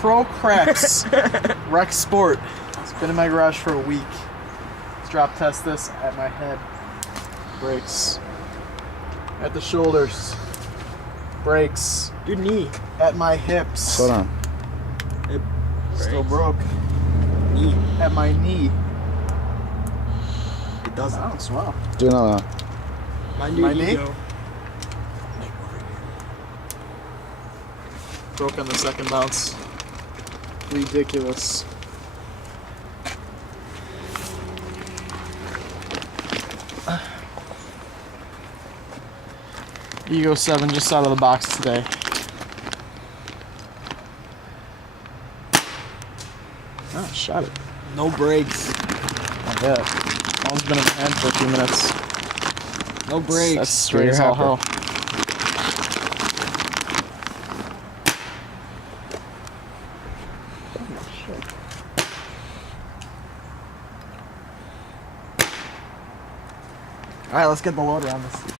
Procrex Rec Sport. It's been in my garage for a week. Let's drop test this at my head. Brakes. At the shoulders. Brakes. Dude, knee. At my hips. Hold on. It Still breaks. broke. Knee. At my knee. It doesn't. Bounce, wow. Do another one. My My knee? ego. Broke on the second bounce. Ridiculous. Ego 7 just out of the box today. Oh, shot it. No brakes. Not bad. Ball's been in the hand for a few minutes. No brakes. That's straight as all hell. Alright, let's get the loader on this.